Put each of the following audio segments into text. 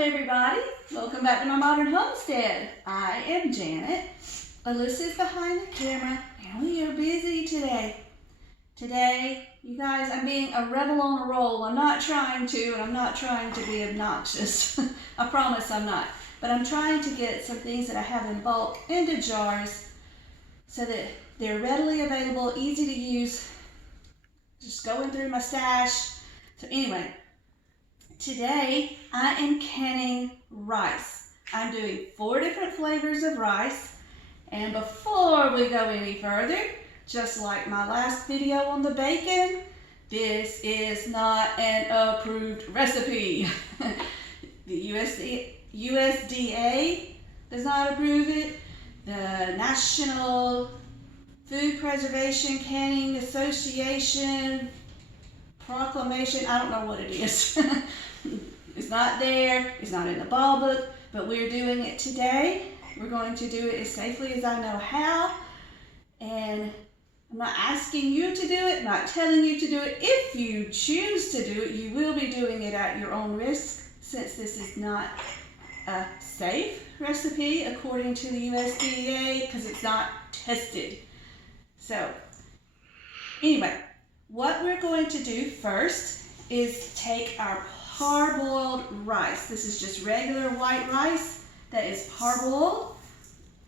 everybody. Welcome back to my modern homestead. I am Janet. Alyssa's behind the camera and we are busy today. Today, you guys, I'm being a rebel on a roll. I'm not trying to, and I'm not trying to be obnoxious. I promise I'm not. But I'm trying to get some things that I have in bulk into jars so that they're readily available, easy to use. Just going through my stash. So anyway, today I am canning rice. I'm doing 4 different flavors of rice. And before we go any further, just like my last video on the bacon, this is not an approved recipe. The USDA does not approve it. The National Food Preservation Canning Association proclamation, I don't know what it is. It's not there, it's not in the ball book, but we're doing it today. We're going to do it as safely as I know how. And I'm not asking you to do it, I'm not telling you to do it. If you choose to do it, you will be doing it at your own risk, since this is not a safe recipe according to the USDA, because it's not tested. So, anyway, what we're going to do first is take our parboiled rice. This is just regular white rice that is parboiled,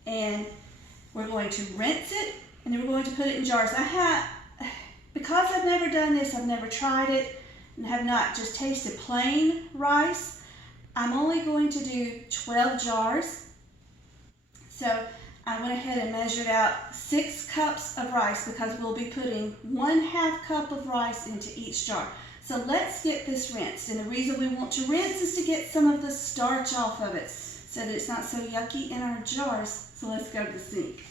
and we're going to rinse it, and then we're going to put it in jars. Because I've never done this, I've never tried it, and have not just tasted plain rice, I'm only going to do 12 jars. So I went ahead and measured out 6 cups of rice because we'll be putting 1/2 cup of rice into each jar. So let's get this rinsed. And the reason we want to rinse is to get some of the starch off of it so that it's not so yucky in our jars. So let's go to the sink.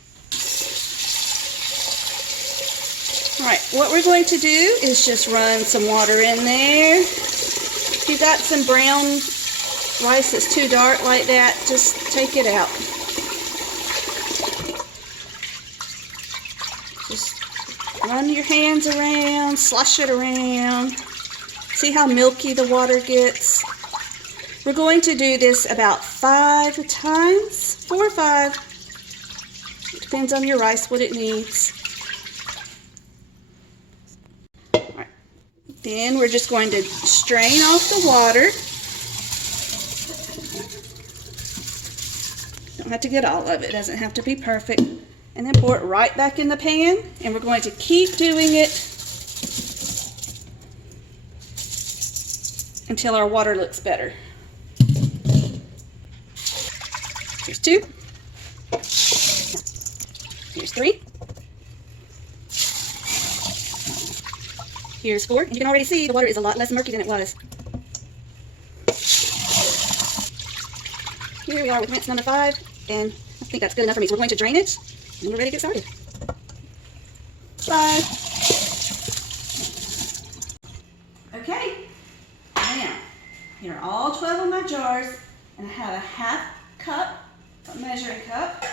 All right, what we're going to do is just run some water in there. If you've got some brown rice that's too dark like that, just take it out. Just run your hands around, slosh it around. See how milky the water gets? We're going to do this about 5 times, 4 or 5. It depends on your rice, what it needs. All right. Then we're just going to strain off the water. Don't have to get all of it, it doesn't have to be perfect. And then pour it right back in the pan, and we're going to keep doing it until our water looks better. Here's 2. Here's 3. Here's 4. And you can already see the water is a lot less murky than it was. Here we are with rinse number 5, and I think that's good enough for me. So we're going to drain it, and we're ready to get started. 5. Okay, now, here are all 12 of my jars, and I have a 1/2 cup, a measuring cup,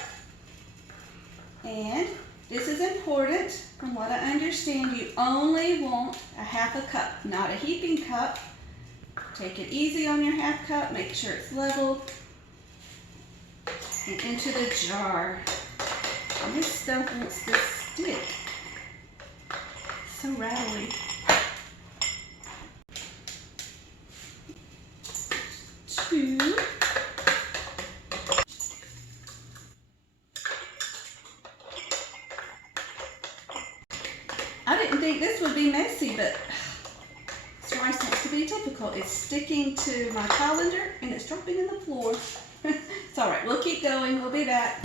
and this is important. From what I understand, you only want a 1/2 cup, not a heaping cup. Take it easy on your 1/2 cup, make sure it's level, and into the jar. And this stuff wants to stick. So rattly. 2. I didn't think this would be messy, but this rice wants to be difficult. It's sticking to my colander and it's dropping in the floor. It's all right, we'll keep going, we'll be back.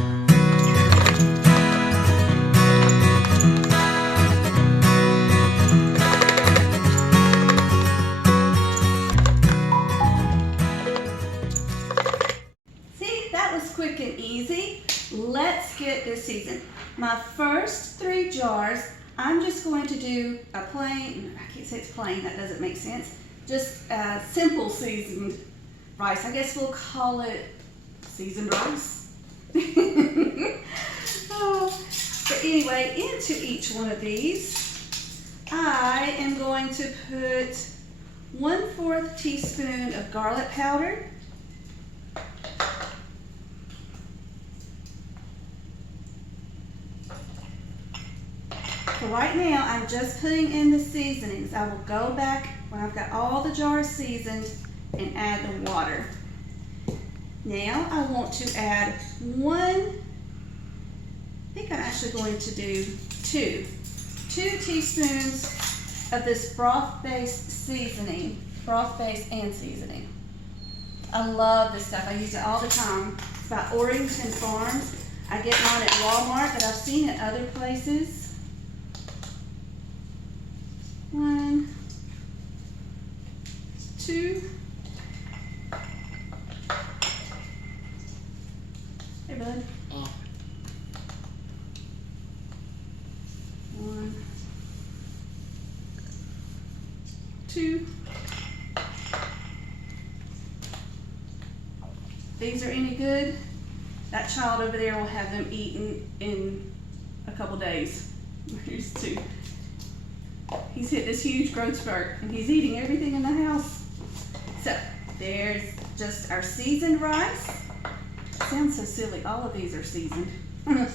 See, that was quick and easy. Let's get this seasoned. My first 3 jars, I'm just going to do a plain, I can't say it's plain, that doesn't make sense, just a simple seasoned rice. I guess we'll call it seasoned rice. But anyway, into each one of these, I am going to put 1/4 teaspoon of garlic powder, For right now, I'm just putting in the seasonings. I will go back when I've got all the jars seasoned and add the water. Now I want to add I think I'm actually going to do two teaspoons of this broth-based seasoning, broth-based and seasoning. I love this stuff. I use it all the time. It's by Orrington Farms. I get mine at Walmart, but I've seen it other places. 1, 2. Hey, bud. 1, 2. These are any good? That child over there will have them eaten in a couple days. Here's 2. He's hit this huge growth spurt and he's eating everything in the house. So there's just our seasoned rice. Sounds so silly, all of these are seasoned. All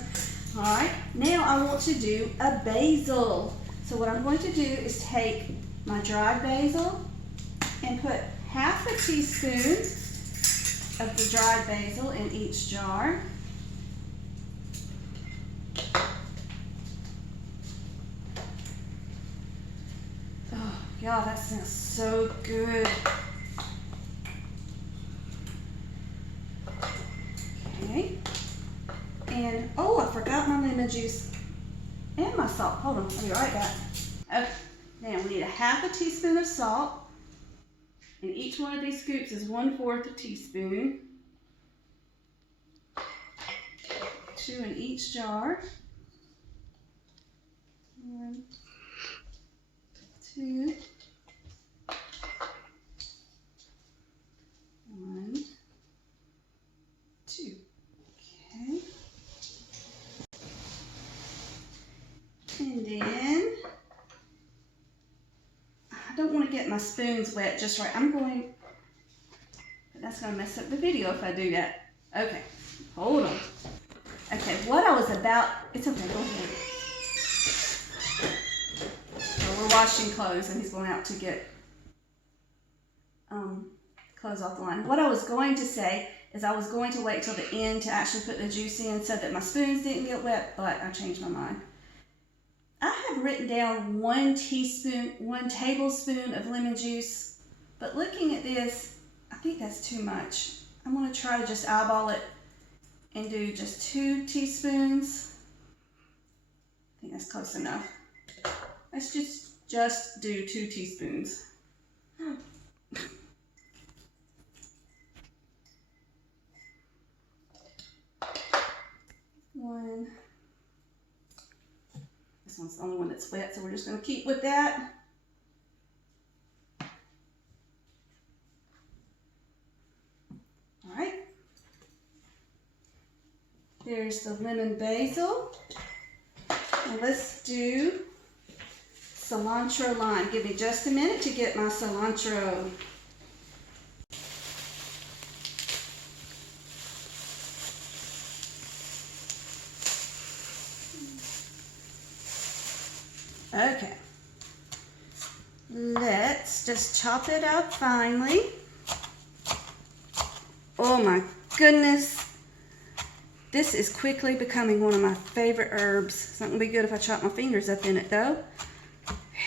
right, now I want to do a basil. So what I'm going to do is take my dried basil and put half a teaspoon of the dried basil in each jar. Oh, y'all, that smells so good. Okay. And, oh, I forgot my lemon juice and my salt. Hold on, I'll be right back. Okay, now we need a half a teaspoon of salt. And each one of these scoops is 1/4 a teaspoon. 2 in each jar. 1, 2. 1, 2. Okay. And then I don't want to get my spoons wet just right. But that's going to mess up the video if I do that. Okay, hold on. Okay, what I was about, it's okay, go ahead. So we're washing clothes and he's going out to get clothes off the line. What I was going to say is I was going to wait till the end to actually put the juice in so that my spoons didn't get wet, but I changed my mind. I have written down 1 tablespoon of lemon juice, but looking at this, I think that's too much. I'm going to try to just eyeball it and do just 2 teaspoons. I think that's close enough. Let's just do 2 teaspoons. 1. This one's the only one that's wet, so we're just going to keep with that. All right. There's the lemon basil. Now let's do cilantro lime. Give me just a minute to get my cilantro. Okay, let's just chop it up finely. Oh my goodness, this is quickly becoming one of my favorite herbs. It's not gonna be good if I chop my fingers up in it though.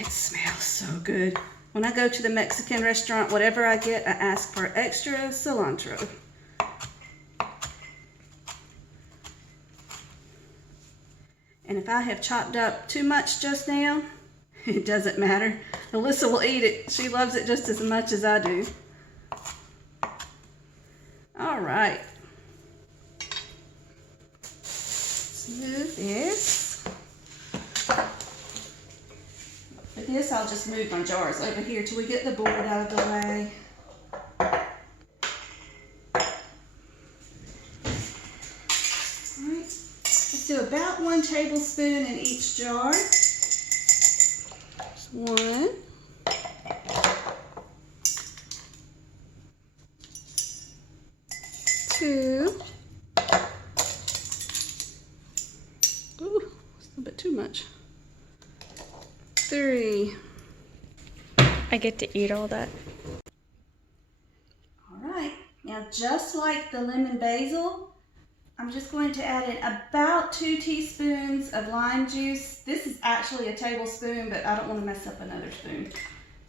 It smells so good. When I go to the Mexican restaurant, whatever I get, I ask for extra cilantro. And if I have chopped up too much just now, it doesn't matter. Alyssa will eat it. She loves it just as much as I do. All right. Let's move this. For this, I'll just move my jars over here till we get the board out of the way. Do about 1 tablespoon in each jar. 1. 2. Ooh, it's a bit too much. 3. I get to eat all that. All right, now just like the lemon basil, I'm just going to add in about 2 teaspoons of lime juice. This is actually a tablespoon, but I don't want to mess up another spoon.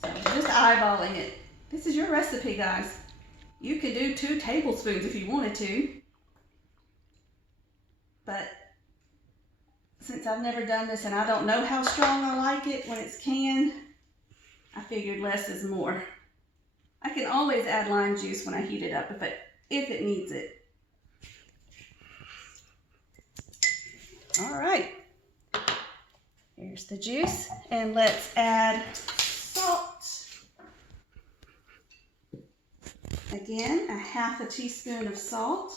So just eyeballing it. This is your recipe, guys. You could do 2 tablespoons if you wanted to. But since I've never done this and I don't know how strong I like it when it's canned, I figured less is more. I can always add lime juice when I heat it up if it needs it. All right, here's the juice, and let's add salt. Again, a half a teaspoon of salt.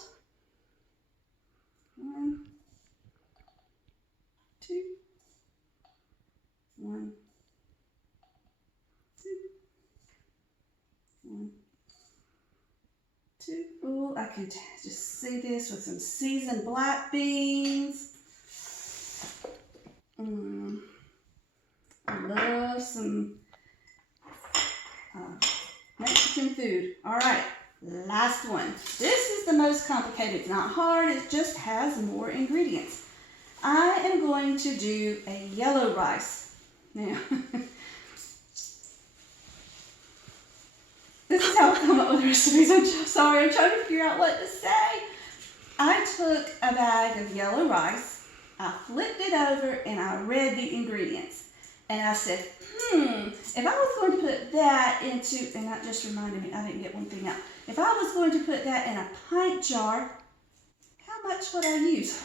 1, 2, 1, 2, 1, 2. Ooh, I can just see this with some seasoned black beans. I love some Mexican food. All right, last one. This is the most complicated. It's not hard, it just has more ingredients. I am going to do a yellow rice. Now, this is how I come up with recipes. I'm so sorry, I'm trying to figure out what to say. I took a bag of yellow rice, I flipped it over, and I read the ingredients. And I said, if I was going to put that into, and that just reminded me, I didn't get one thing out. If I was going to put that in a pint jar, how much would I use?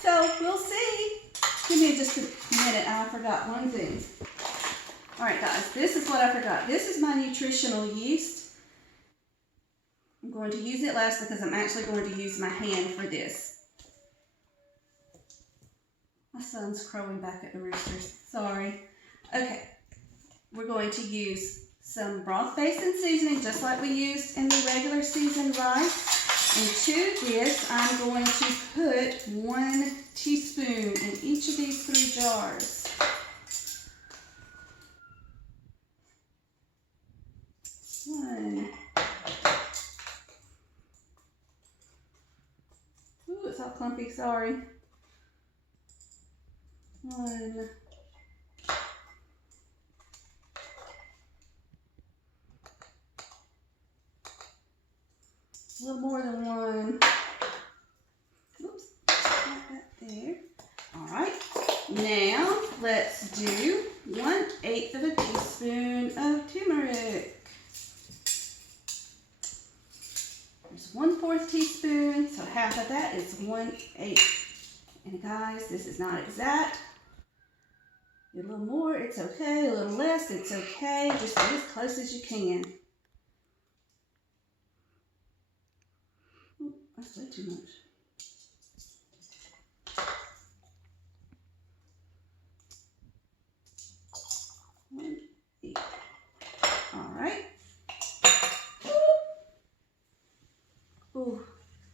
So we'll see. Give me just a minute, I forgot one thing. All right, guys, this is what I forgot. This is my nutritional yeast. I'm going to use it last because I'm actually going to use my hand for this. My son's crowing back at the roosters. Sorry. Okay. We're going to use some broth basin seasoning just like we used in the regular seasoned rice. And to this, I'm going to put 1 teaspoon in each of these 3 jars. One. Ooh, it's all clumpy, sorry. 1. A little more than 1. Oops, got that there. All right, now let's do 1/8 of a teaspoon of turmeric. There's 1/4 teaspoon, so half of that is 1/8. And guys, this is not exact. A little more, it's okay. A little less, it's okay. Just get as close as you can. Ooh, that's way too much. All right. Ooh,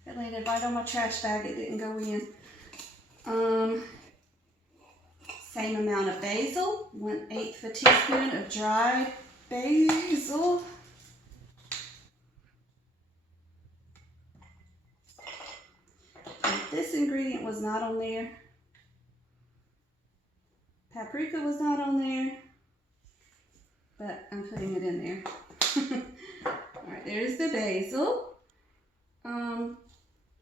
it landed right on my trash bag. It didn't go in. Same amount of basil, 1/8 a teaspoon of dried basil. And this ingredient was not on there. Paprika was not on there, but I'm putting it in there. All right, there's the basil.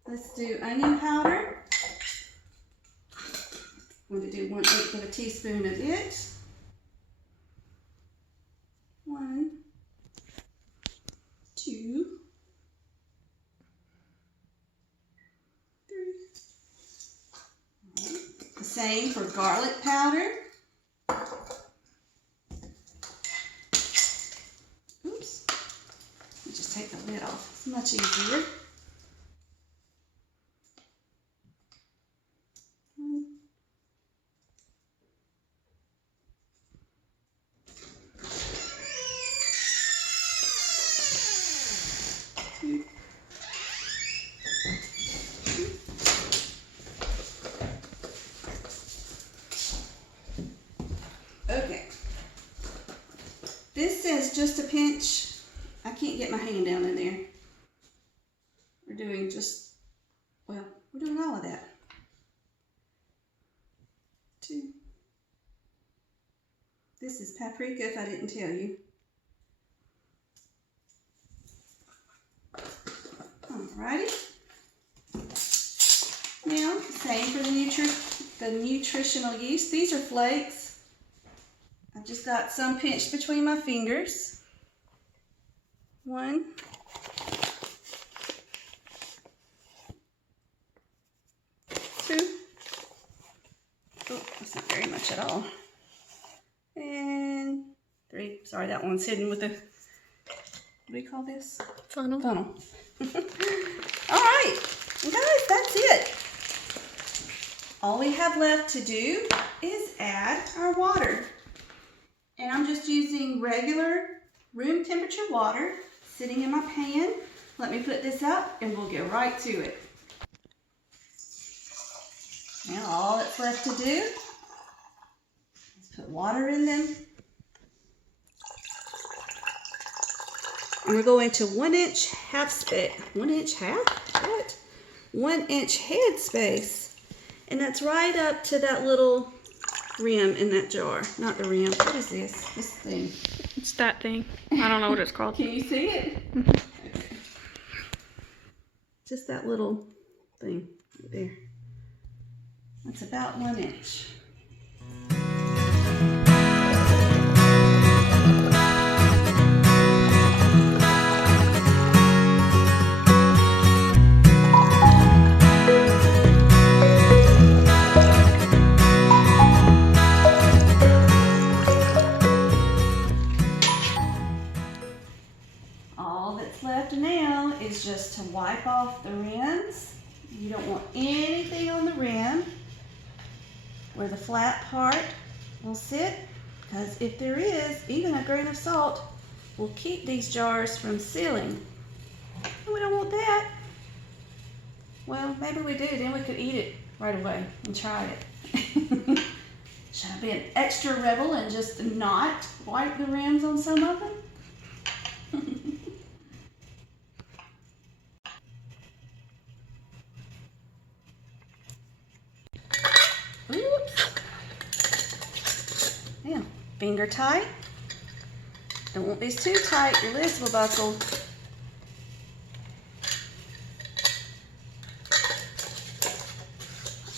Let's do onion powder. I'm going to do 1/8 of a teaspoon of it. 1, 2, 3. Right. The same for garlic powder. Oops. Let me just take the lid off. It's much easier. says just a pinch. I can't get my hand down in there. We're doing just, well, we're doing all of that. 2. This is paprika if I didn't tell you. Alrighty. Now, same for the nutritional yeast. These are flakes. I've just got some pinched between my fingers. 1. 2. Oh, that's not very much at all. And 3. Sorry, that one's hidden with the, what do you call this? Funnel. Funnel. All right, guys, that's it. All we have left to do is add our water. And I'm just using regular room temperature water sitting in my pan. Let me put this up and we'll get right to it. Now all that's left to do is put water in them. And we're going to 1 inch half space. 1 inch half? What? 1 inch head space. And that's right up to that little rim in that jar. Not the rim. What is this? This thing. It's that thing. I don't know what it's called. Can you see it? Okay. Just that little thing right there. That's about 1 inch. Is just to wipe off the rims. You don't want anything on the rim where the flat part will sit, because if there is, even a grain of salt will keep these jars from sealing. And we don't want that. Well, maybe we do, then we could eat it right away and try it. Should I be an extra rebel and just not wipe the rims on some of them? Oops. Yeah, finger tight. Don't want these too tight, your lids will buckle.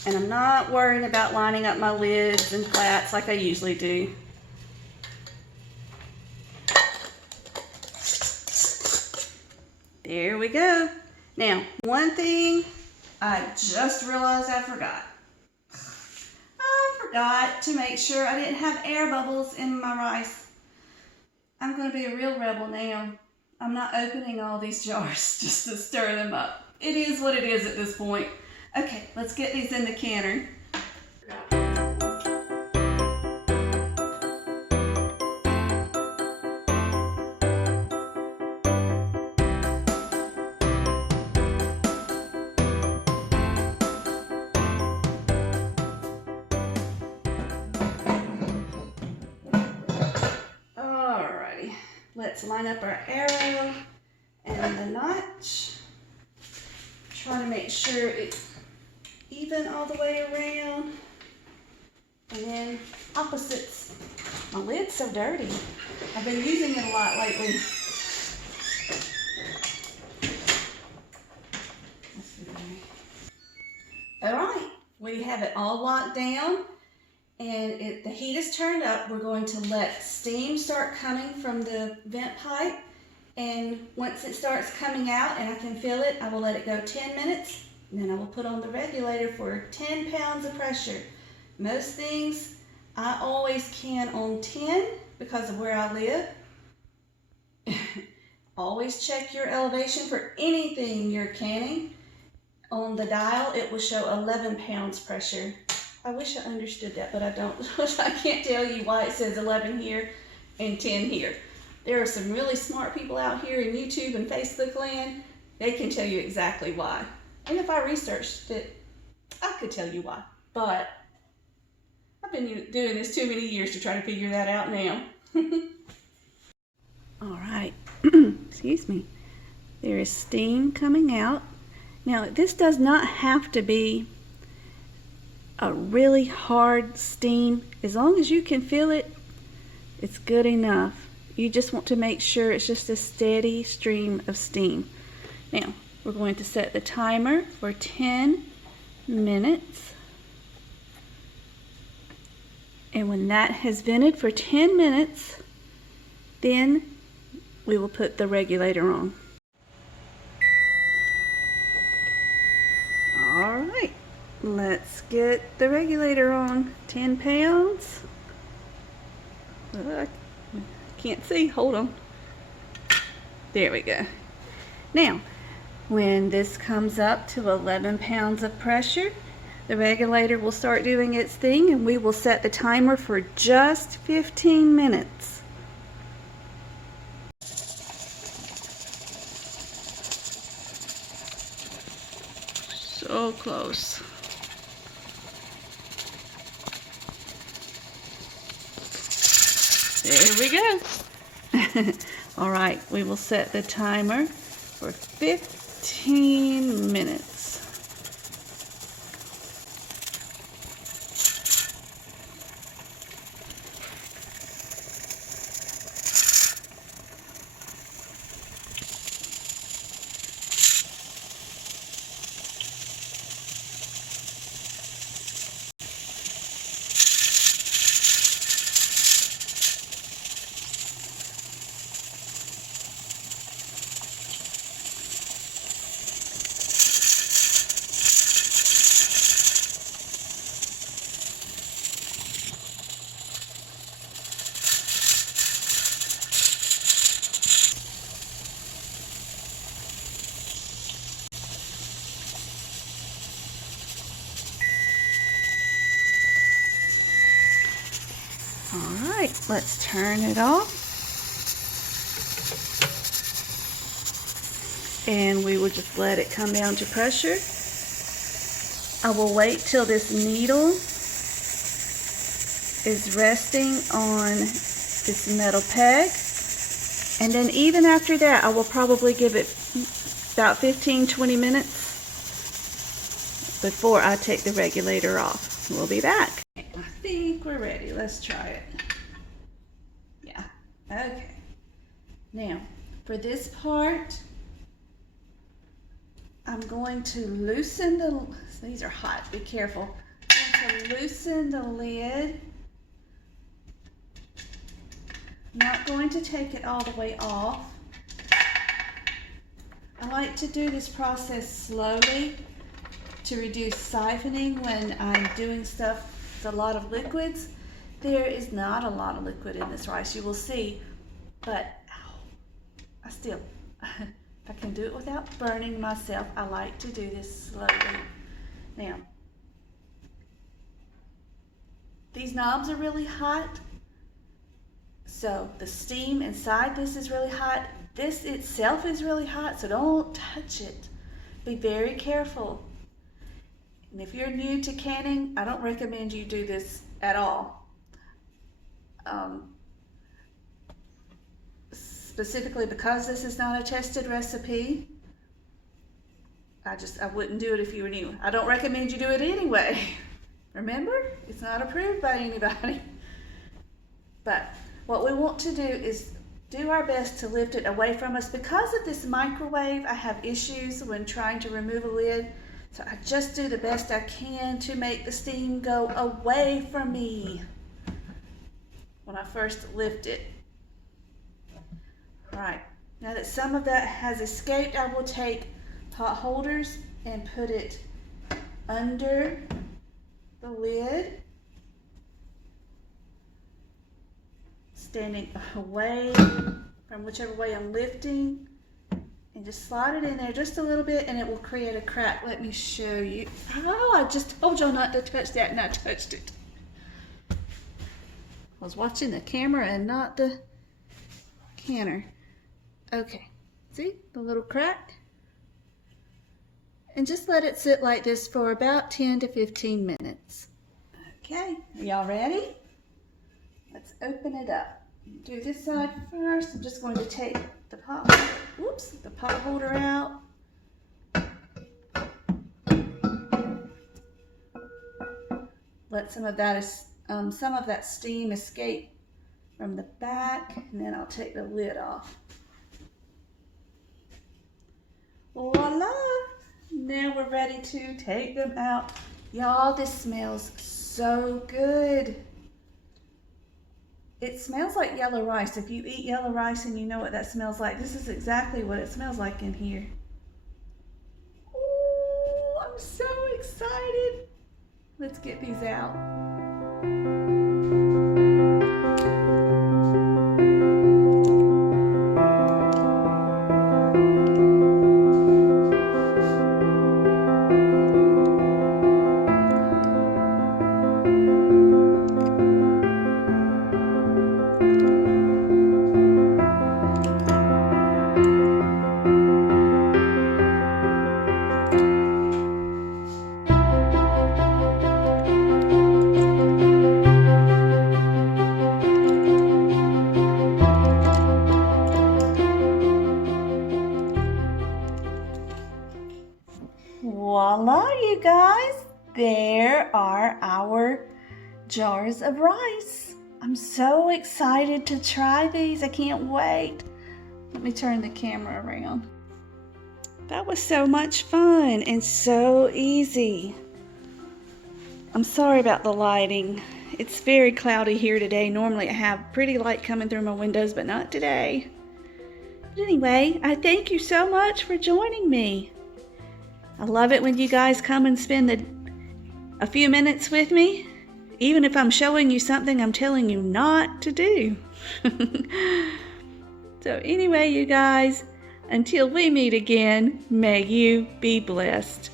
And I'm not worried about lining up my lids and flats like I usually do. There we go. Now, one thing I just realized I forgot. Forgot to make sure I didn't have air bubbles in my rice. I'm going to be a real rebel now. I'm not opening all these jars just to stir them up. It is what it is at this point. Okay, let's get these in the canner. Let's line up our arrow and the notch. Try to make sure it's even all the way around. And then opposites. My lid's so dirty. I've been using it a lot lately. All right, we have it all locked down. And the heat is turned up. We're going to let steam start coming from the vent pipe. And once it starts coming out and I can feel it, I will let it go 10 minutes. And then I will put on the regulator for 10 pounds of pressure. Most things I always can on 10 because of where I live. Always check your elevation for anything you're canning. On the dial, it will show 11 pounds pressure. I wish I understood that, but I don't. I can't tell you why it says 11 here and 10 here. There are some really smart people out here in YouTube and Facebook land. They can tell you exactly why. And if I researched it, I could tell you why. But I've been doing this too many years to try to figure that out now. excuse me, there is steam coming out. Now this does not have to be a really hard steam. As long as you can feel it, it's good enough. You just want to make sure it's just a steady stream of steam. Now we're going to set the timer for 10 minutes. And when that has vented for 10 minutes, then we will put the regulator on. All right, let's get the regulator on. 10 pounds. I can't see, hold on. There we go. Now, when this comes up to 11 pounds of pressure, the regulator will start doing its thing, and we will set the timer for just 15 minutes. So close. There we go. All right, we will set the timer for 15 minutes. All right, let's turn it off. And we will just let it come down to pressure. I will wait till this needle is resting on this metal peg. And then even after that, I will probably give it about 15-20 minutes before I take the regulator off. We'll be back. I think we're ready. Let's try it. Yeah, okay. Now, for this part, I'm going to loosen the, these are hot, be careful. I'm going to loosen the lid. I'm not going to take it all the way off. I like to do this process slowly to reduce siphoning when I'm doing stuff with a lot of liquids. There is not a lot of liquid in this rice, you will see, but ow, I still, if I can do it without burning myself, I like to do this slowly. Now, these knobs are really hot, so the steam inside this is really hot. This itself is really hot, so don't touch it. Be very careful. And if you're new to canning, I don't recommend you do this at all. Specifically because this is not a tested recipe, I wouldn't do it if you were new. I don't recommend you do it anyway. Remember, it's not approved by anybody. But what we want to do is do our best to lift it away from us. Because of this microwave, I have issues when trying to remove a lid. So I just do the best I can to make the steam go away from me when I first lift it. All right, now that some of that has escaped, I will take pot holders and put it under the lid, standing away from whichever way I'm lifting, and just slide it in there just a little bit and it will create a crack. Let me show you. Oh, I just told y'all not to touch that and I touched it. I was watching the camera and not the canner. Okay, see the little crack? And just let it sit like this for about 10 to 15 minutes. Okay, are y'all ready? Let's open it up. Do this side first. I'm just going to take the pot holder out. Let some of that steam escape from the back, and then I'll take the lid off. Voila! Now we're ready to take them out. Y'all, this smells so good. It smells like yellow rice. If you eat yellow rice and you know what that smells like, this is exactly what it smells like in here. Oh, I'm so excited. Let's get these out. Voila, you guys, there are our jars of rice. I'm so excited to try these. I can't wait. Let me turn the camera around. That was so much fun and so easy. I'm sorry about the lighting. It's very cloudy here today. Normally I have pretty light coming through my windows, but not today. But anyway, I thank you so much for joining me. I love it when you guys come and spend a few minutes with me, even if I'm showing you something I'm telling you not to do. So anyway, you guys, until we meet again, may you be blessed.